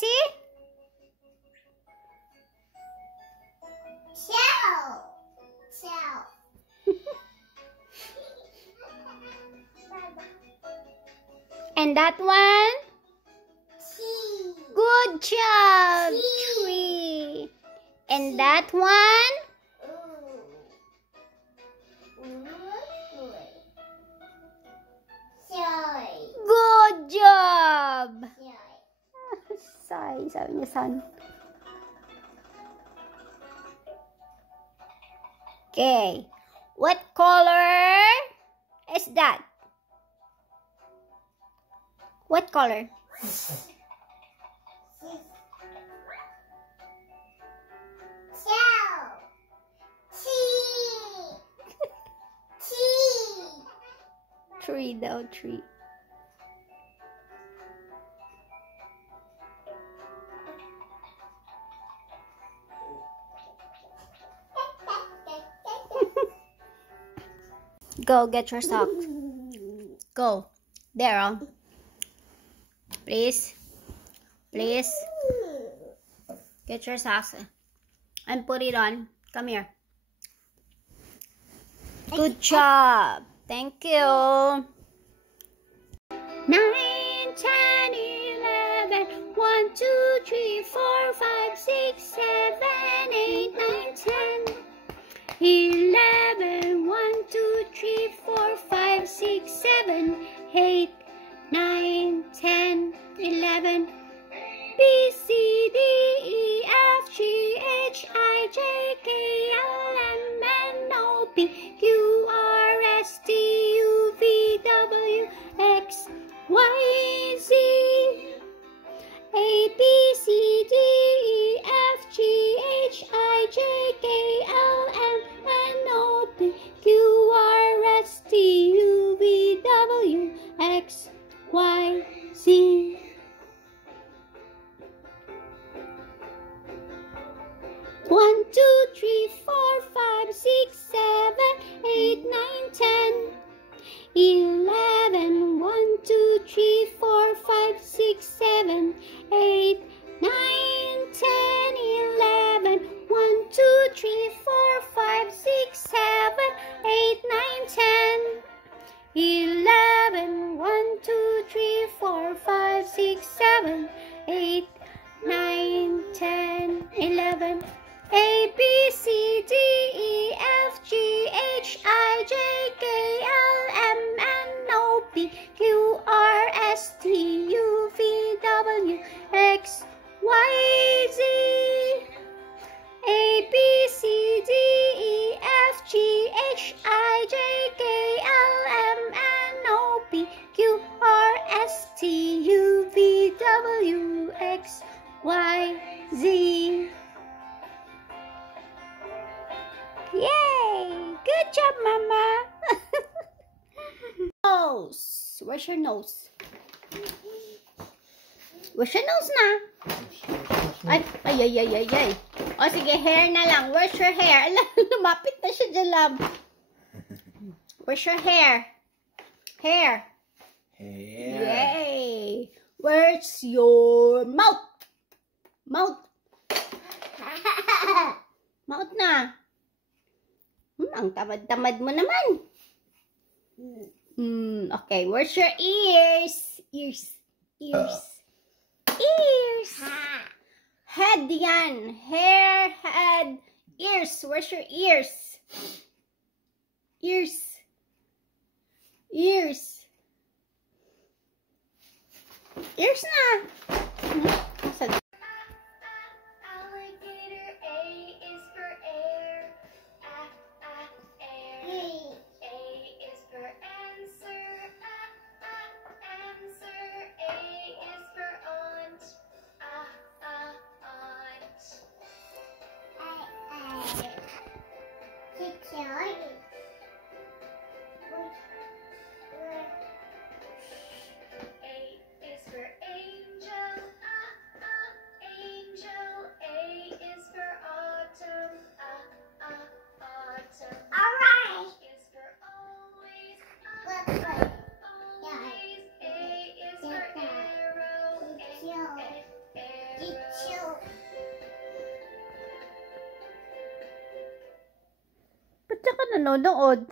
See? Shell. And that one? Tree. Good job. Tree. Tree. And that one? Good job. Sorry, sabi niya son. Okay. What color is that? What color? Tree daw, tree. Go get your socks. Go. There, oh. Please. Please. Get your socks and put it on. Come here. Good job. Thank you. 9, 10, 11, 1, 2, 3, 4, 5, 6, 7, 8, 9, 10. 11, 1, 2, 3, 4, 5, 6, 7, 8, 9, 10, 11. B, C, D, E, F, G, H, I, J, K, L, M, N, O, P, Q, R, S, T, U, V, W, X, Y, Z. A, B, C, D, E, F, G, H, I, J, K, L, M, N, O, P, Q, R, S, T, U, V, W, X, Y, Z. One, two, three, 4, 5, 6, 7, 8, 9, 10. 11, 1, 2, 3, 4, 5, 6, 7, 8, 9, 10, 11, 1, 2, 3, 4, 5, 6, 7, 8, 9, 10. 11, 1, 2, 3, 4, 5, 6, 7, 8, 9, 10, 11. A, B, C, D, E, F, G, H, I, J, K, L, M, N, O, P, Q, R, S, T, U, V, W, X, Y, Z. A, B, C, D, E, F, G, H, I, J, K, L, M, N, O, P, Q, R, S, T, U, V, W, X, Y, Z. Yay! Good job, Mama! Nose. Where's your nose? Where's your nose na? Ay. O, sige, hair na lang. Where's your hair? Alam, lumapit na siya dyan, love. Where's your hair? Hair. Yay! Where's your mouth? Mouth. Mouth na. Ang tamad-tamad mo naman. Okay, where's your ears? Ears. Head yan. Hair, head, ears. Where's your ears? Ears. Ears na. nanonood?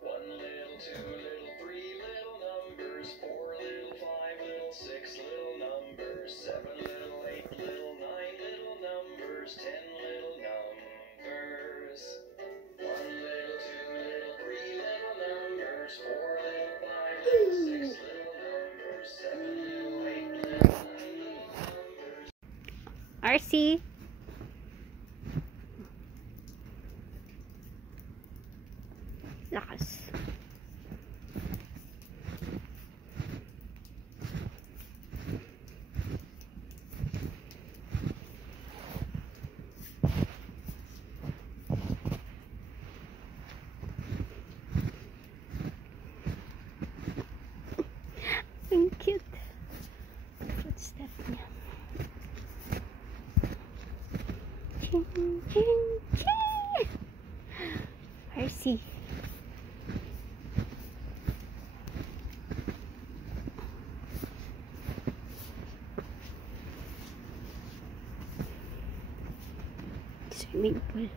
One little, two little, three little numbers, four little, five little, six little numbers, seven little, eight little, nine little numbers, 10 little numbers. One little, two little, three little numbers, four little, five little, six little numbers, seven little, eight little, nine little numbers. RC. Lakas. Ang cute. Footstep niya. Ching, ching, ching. RC. Swimming pool.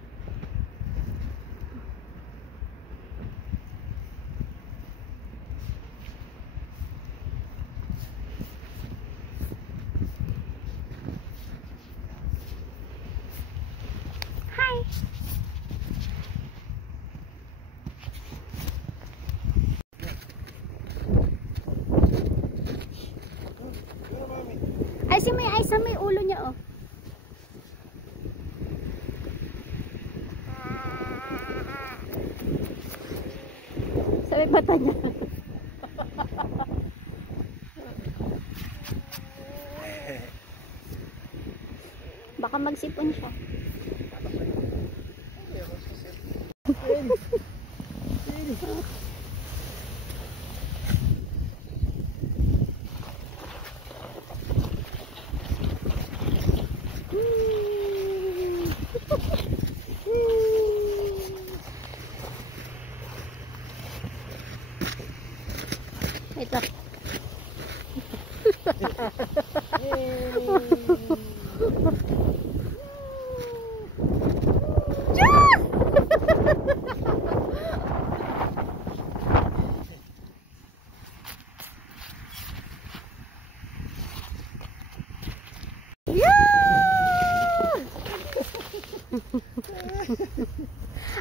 Hi. Ay, sa may ulo niya, oh. Sa may mata niya. Baka magsipon siya. Ito.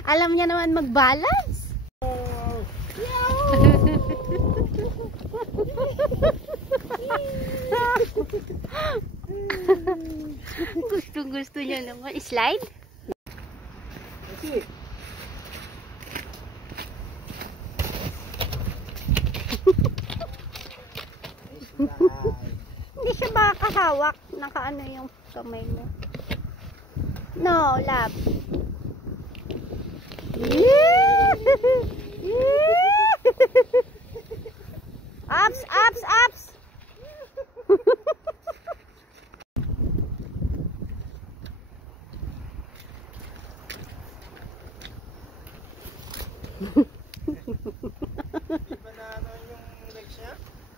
Alam niya naman mag-balance. Gusto niya naman. Slide? Hindi siya makakahawak. Nakaano yung kamay mo. No, love. Ups, ups, ups.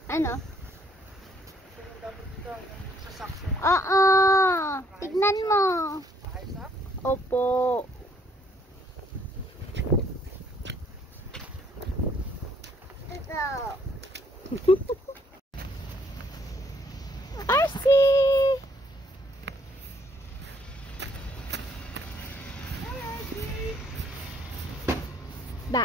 Ano? Oo. Tignan mo. Opo. RC! Ba?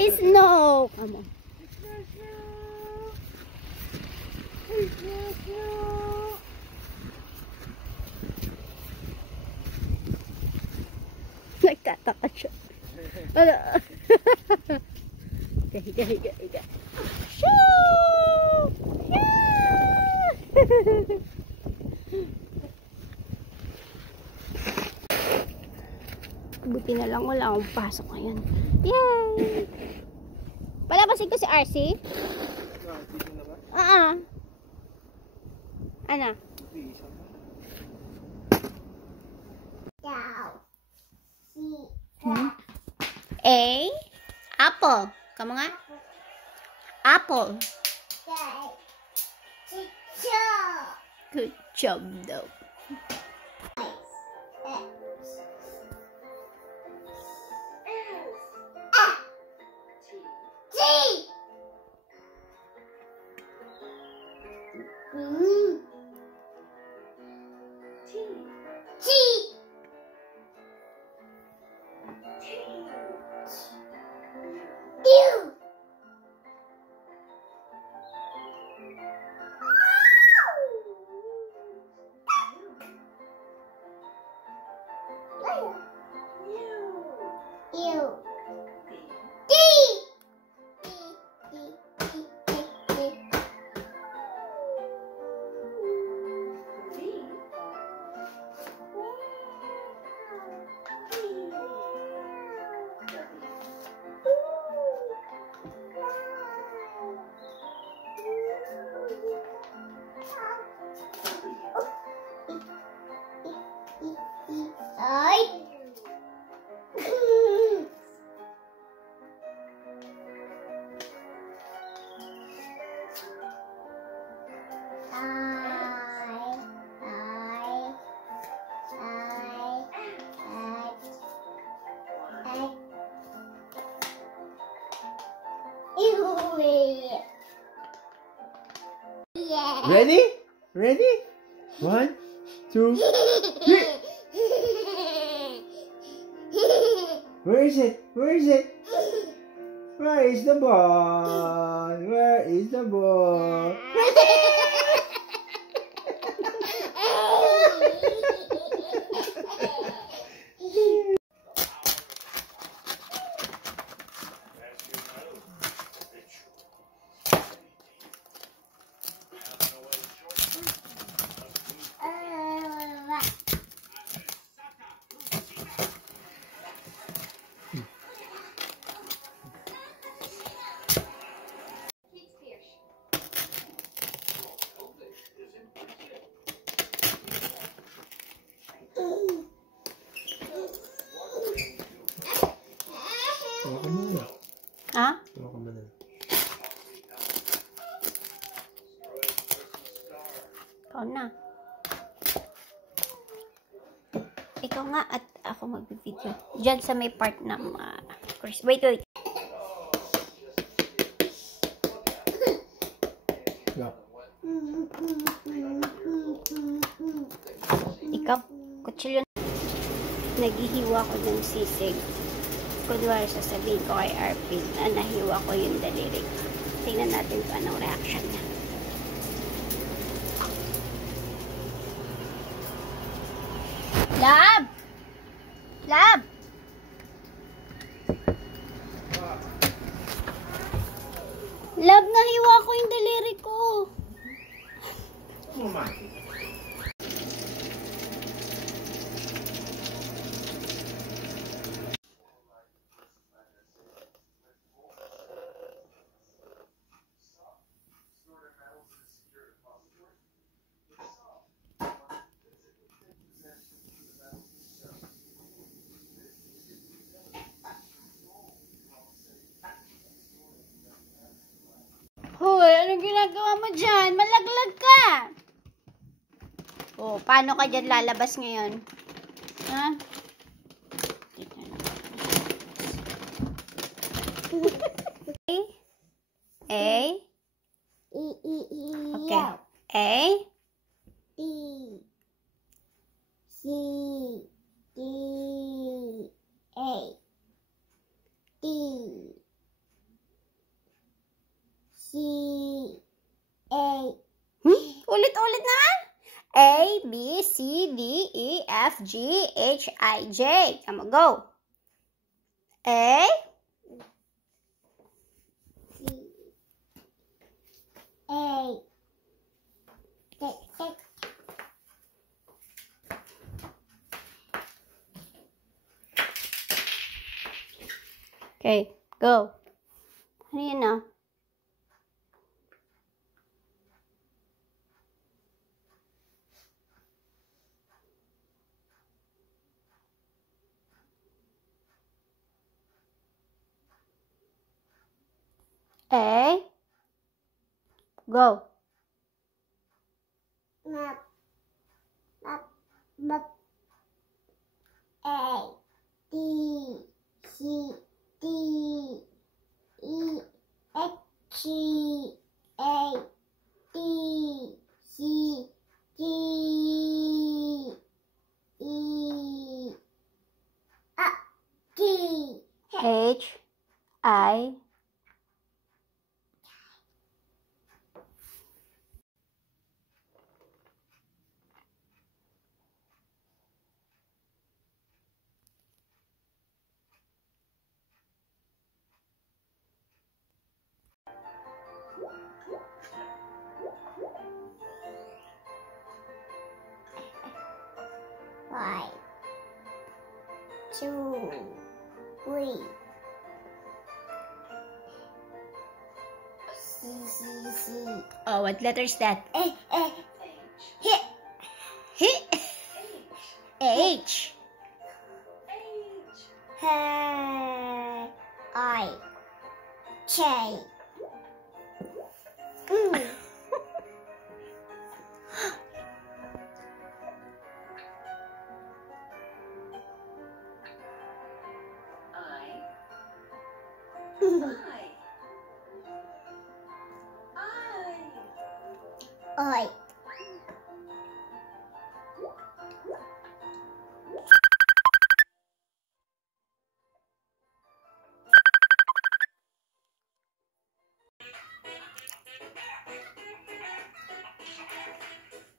It's no. Come on. Nagtataka siya. Ano? Higa. Shoo! Yeah! Buti na lang wala akong pasok ngayon. Yay! Palabasin ko si RC? Ano? A. Apple. Kamu nga? Apple. Good job, though. Ready? Ready? 1, 2, 3. Where is it? Where is it? Where is the ball? Where is the ball? Ha? Ikaw na. Ikaw nga at ako mag-video. Diyan sa may part ng Chris. Wait. Go. Ikaw, kutsilyo. Naghihiwa ko ng sisig. Kunwari sasabihin ko kay Arpin na nahiwa ko yung daliri ko. Tingnan natin kung anong reaction niya. Lab! Lab! Lab, nahiwa ko yung daliri ko. Oh my. Hoy, anong ginagawa mo dyan? Malaglag ka! Oh, paano ka dyan lalabas ngayon? Ha? A? Okay. A? D C D A D C A. Ulit-ulit na? A, B, C, D, E, F, G, H, I, J. Come on, go. A, C A. okay, go. Ano yun na? A. Go. Map. Map. Map. A. D. C. D. E. F. G. A. D. C. D. E. D. H. I. Five. 2. 3. C. Oh, what letter is that? A. H. I. J. I.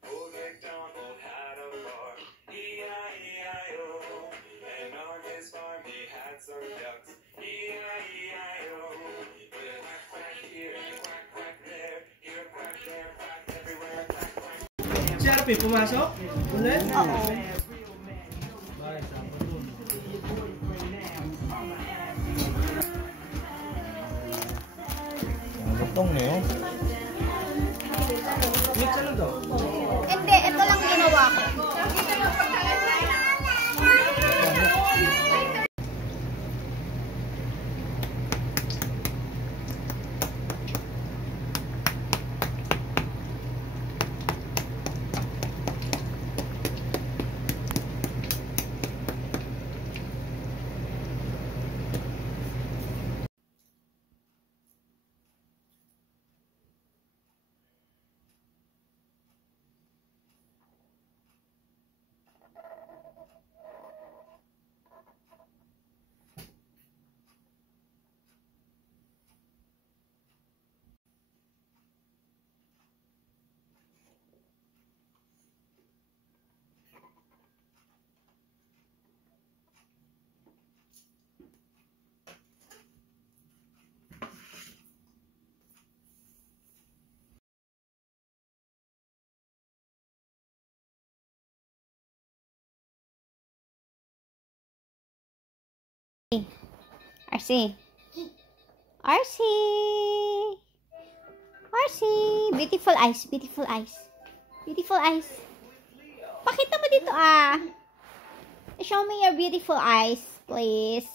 Old MacDonald had a farm, E-I-E-I-O. And on his farm he had some ducks, E-I-E-I-O. With a quack, quack here and a quack, quack there. Here, quack, there, quack, everywhere, quack, quack. Si Arpi, pumasok? Ulit? Oo. Bakit? Saan po dun? Ang lutong niyo. Mix ano to? Hindi, ito lang ginawa ko. RC. RC. RC. Beautiful eyes. Beautiful eyes. Beautiful eyes. Pakita mo dito ah. Show me your beautiful eyes, please.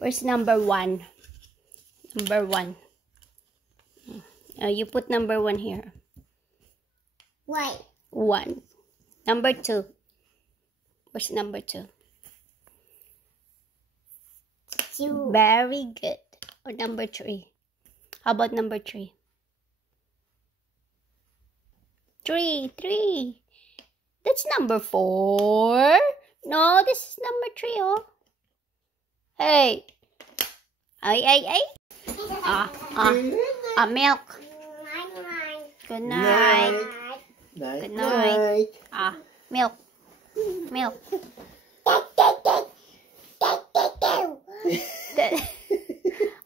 Where's number 1? Number 1. You put number 1 here. Wait. 1. Number 2. Where's number 2? 2. Very good. Or number 3. How about number 3? 3. That's number 4. No, this is number 3, oh. Hey. Ay. Milk. Good night. Night, Good night. Milk.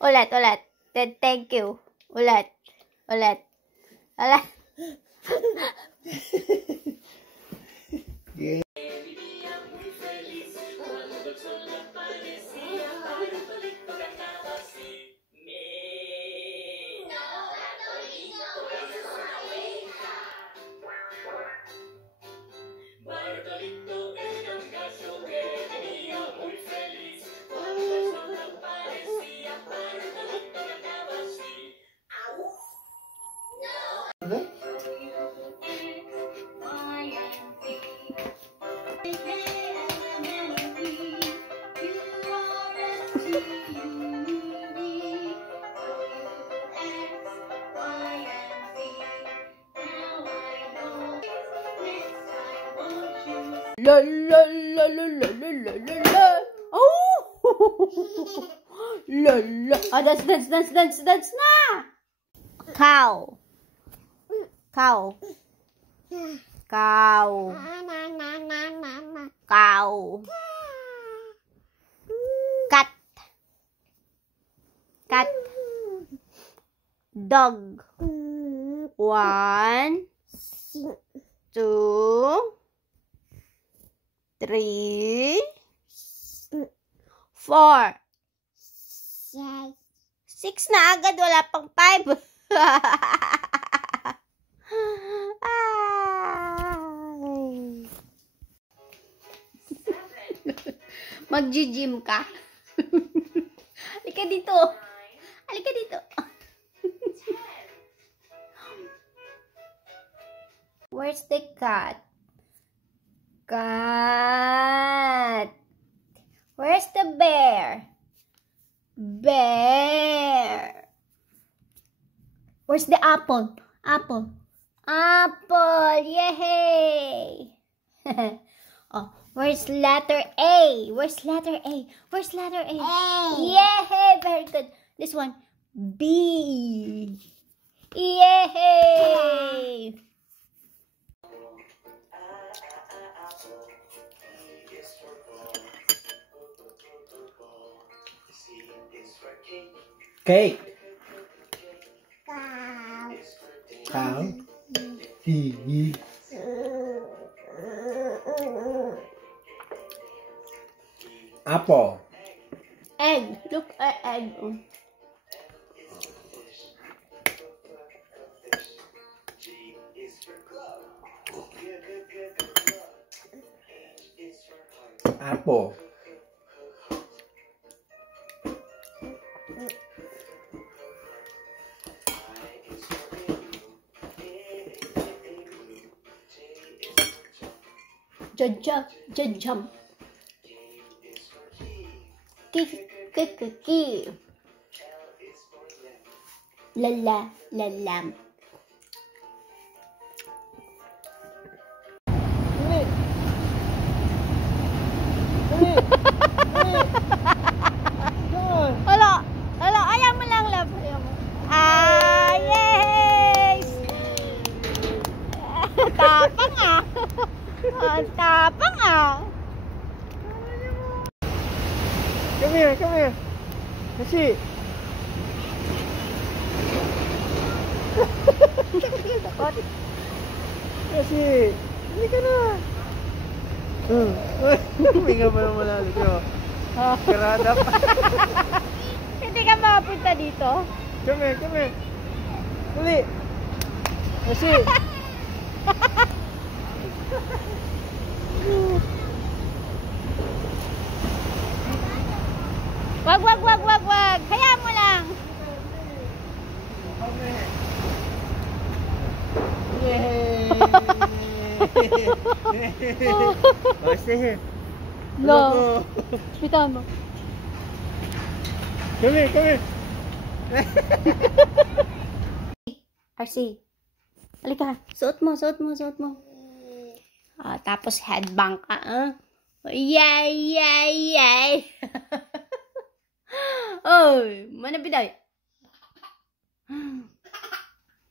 Ulit. Thank you. Ulit. Bartolito era un gallo que vivía muy feliz. Cuando el sol aparecía, Bartolito Ano? La la la la la la la la la. Oh! La la. Ah, dance na! Cow. Cow. Cow. Cow. Cat. Cat. Dog. 1, 2, 3, 4. 6 na agad, wala pang 5. Mag-gym ka? Halika dito. Halika dito. Where's the cat? Cat. Where's the bear? Bear. Where's the apple? Apple. Apple. Yay! Oh, where's letter A? Where's letter A? Where's letter A? Yay! Very good. This one. B. Yay! Cake. Cow. Cow. Piggy. Apple. Egg. Look at egg. Apple. Jump. Key. La. Hala, ayaw mo lang, love. Ayaw mo. Ah, yes! Tapang ah. Tapang ah. Come here. Kasi. Kasi. Hindi ka na. Huminga pa naman natin ko. Karada pa. Hindi ka makapunta dito? Come here. Uli. Kasi. Wag. Hayaan mo lang. Yay! Oh, stay here. No. Bitaw mo. Come here. RC. Halika. Suot mo. Ah, tapos headbang ka, ah. Yay! Oy, mana biday?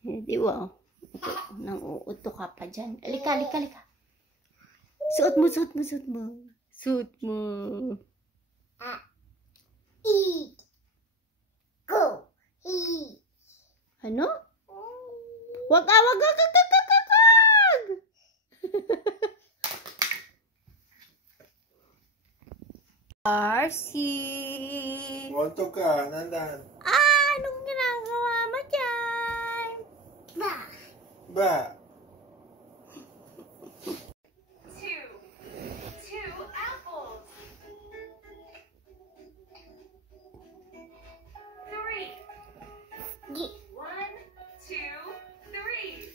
Di ba? Nang-uuto ka pa dyan. Halika. Suot mo. Eat. Go. Eat. Ano? Wag. RC. Monto ka, nandan. Anong ginagawa mo dyan? Ba? Two apples. 3. 1, 2, 3.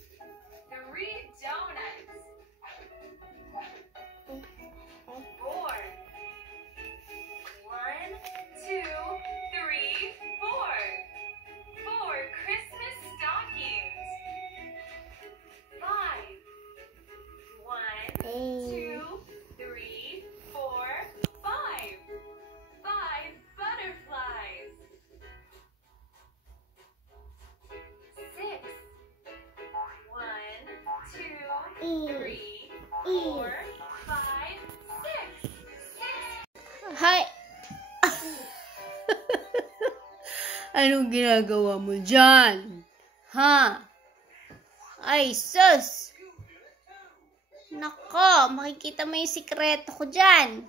Anong ginagawa mo dyan? Ha? Ay, sus! Nako, makikita mo yung sikreto ko dyan.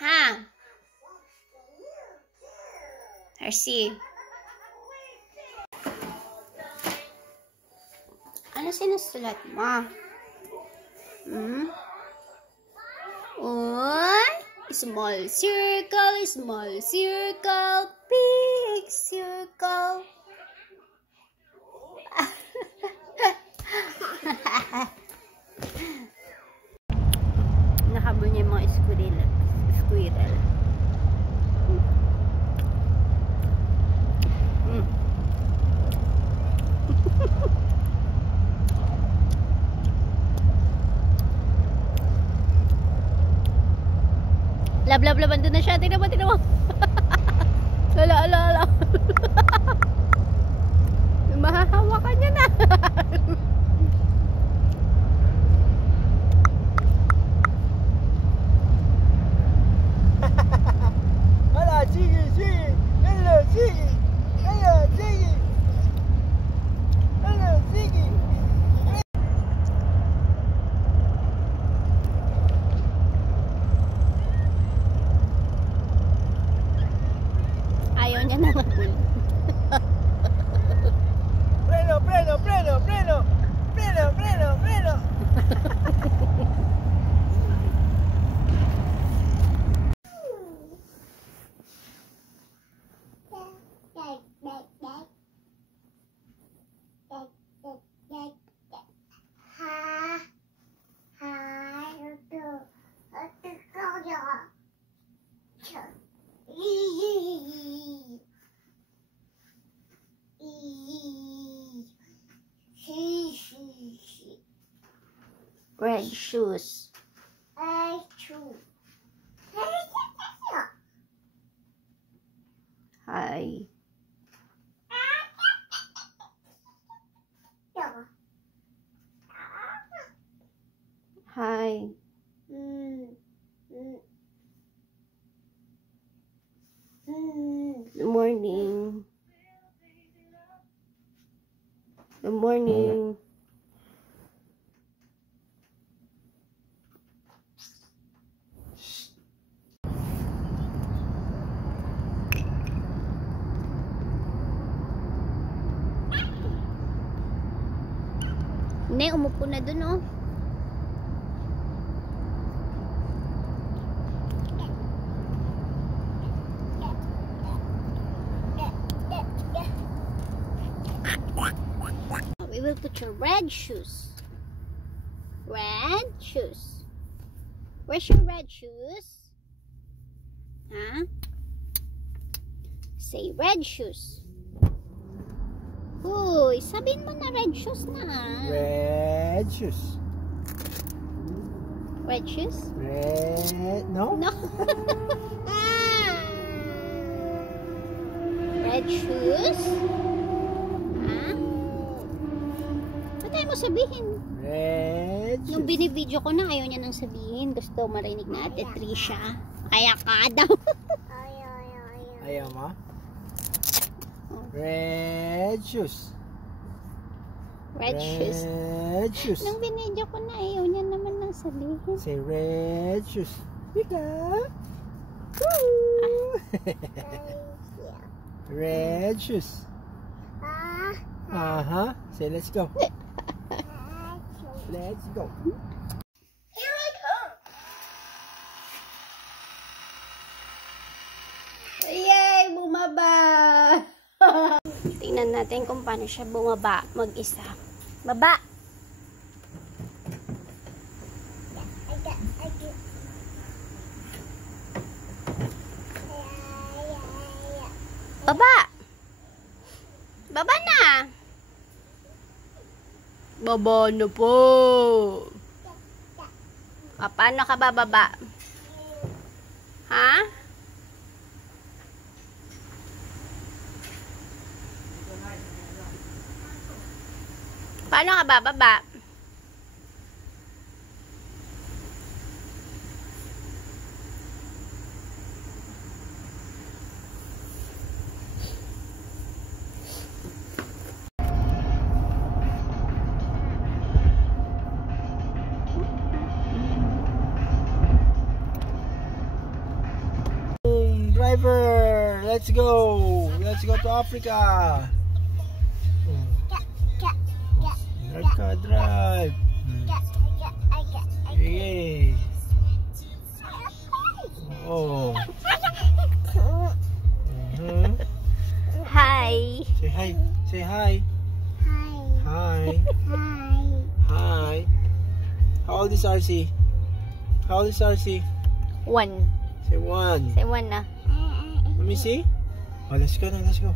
Ha? Hershey. Ano sinusulat mo? Or, small circle, big circle. Nakabol niya yung mga squirrel. Lab, andun na siya. Tingnan mo. Ala. Mahahawakan niya na. Hala, sige. Hello, sige. Ayaw niya na mabul. Freno. Red shoes. Hi. Hi. Good morning. Good morning. Hindi, umupo na dun, oh. We will put your red shoes. Red shoes. Where's your red shoes? Huh? Say red shoes. Uy, sabihin mo na red shoes na. Red shoes. Red shoes? No? No. Red shoes? Ha? Ba't tayo mo sabihin? Red Nung shoes. binibideo ko na, ayaw niya nang sabihin. Gusto marinig na Ate Trisha. Kaya ka daw. Ayaw mo? Red shoes. Red shoes. Red shoes. Nung binidyo ko na, ayaw niya naman nang sabihin. Say red shoes. Pika. Red shoes. Say let's go. Let's go. Here I come. Yay! Bumaba! Tingnan natin kung paano siya bumaba mag-isa. Baba! Baba! Baba na! Baba na po! Paano ka bababa? Ha? Paano ka bababa? driver. Let's go. Let's go to Africa. Drive, drive. Yay. Oh. Hi. Say hi. Say hi. Hi. Hi. How old is RC? How old is RC? 1. Say 1. Say 1 na. Let me see. Oh, let's go now. Let's go.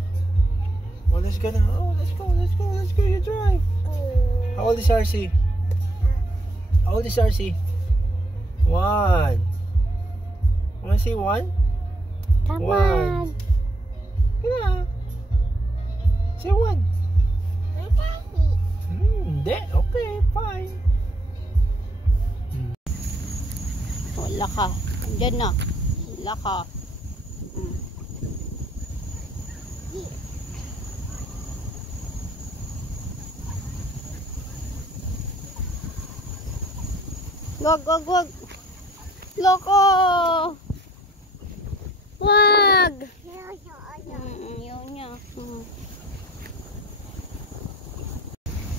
Oh, let's go now. Oh, let's go. Let's go. Let's go. You drive. How old is RC? How old is RC? 1. Wanna say 1? Come 1. on. Yeah. Say 1. Hindi. Okay, fine. Wala ka. Andyan na. Wala ka. Wag, wag, wag. Loko. Wag. Ayaw niya.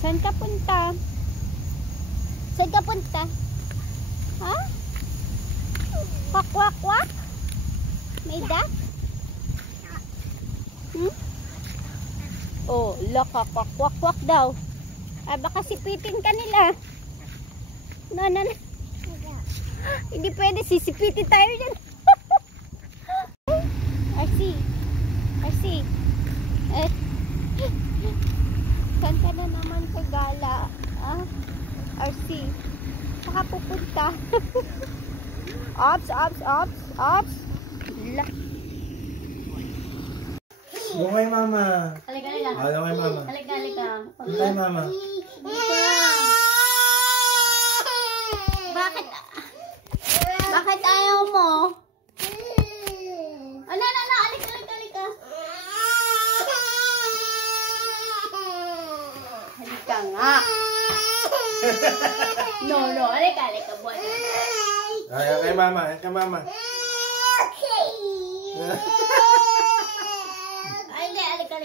Saan ka punta? Saan ka punta? Ha? Wak, wak, wak? May duck? Oh, laka, kwak, kwak, kwak daw. Ah, baka sipitin ka nila. No. Hindi pwede, sisipitin tayo dyan. RC. Saan ka na naman kagala? Ah? RC. Saka pupunta. Ops. Doon kay mama. Halika. Oh, doon kay mama. Halika. Doon kay mama. Bakit ayaw mo? Ano, alika. Halika nga. No, alika, boy. Ay, kay mama. Kay mama. Ay, hindi, alika.